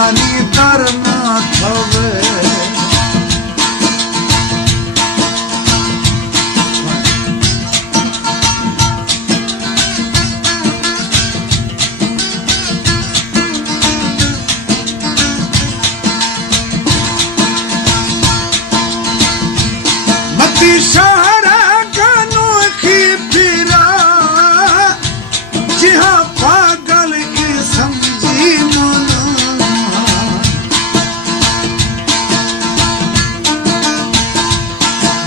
मर्दानी करना थवे शहरा अनोखी फिरा जिहा पागल की समझी मना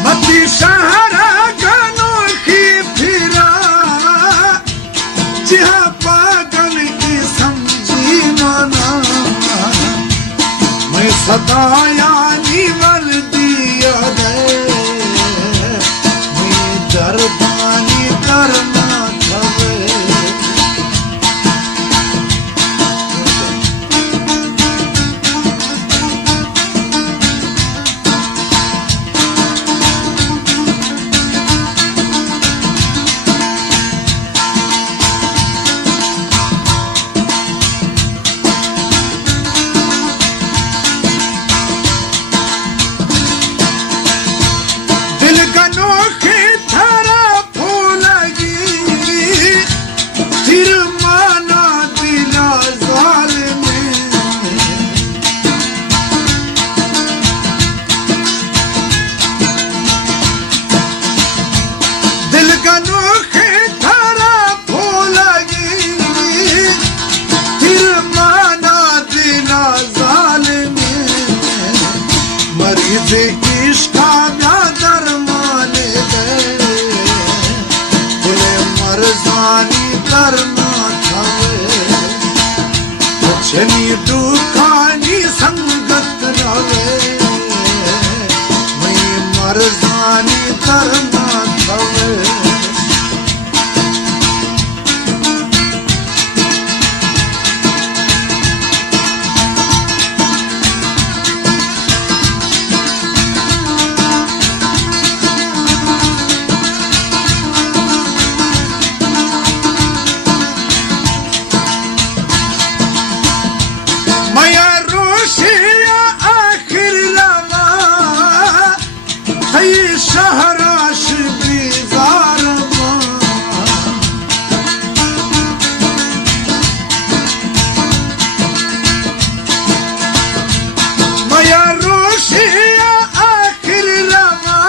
मती शहरा अनोखी फिरा जिहा पागल की समझी मना मैं सदाया नीवल दिया दे मर्दानी करना थवे दिल का नोखे इश्का दरमान दे दिले मर्दानी करना थवे छनी दुखानी संगत रवे मैं मर्दानी करना थवे शहराश बीजार मया रोशिया आखिर लवा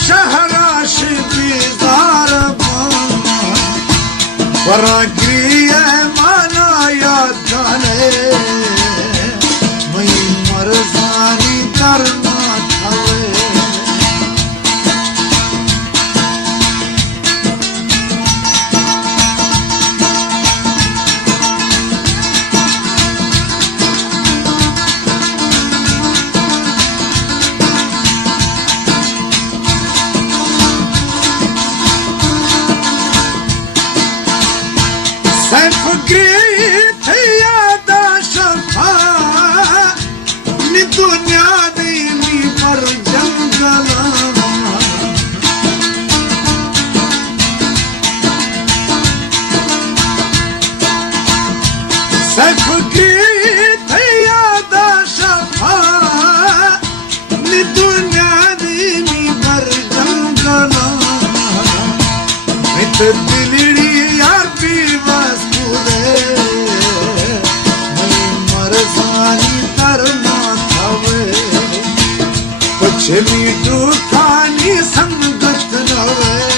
शहराश बीजार बरागिरी माना याद जाने मैं मर्दानी करना सैफ यादा शफा नि दुनिया दी पर जंगल सैफ यादा शफा नि दुनिया दी पर जंगल मित दिलड़ी यार पी वस्तु दे मैं मर्दानी करना थवे कुछ भी दुखानी संगत नवे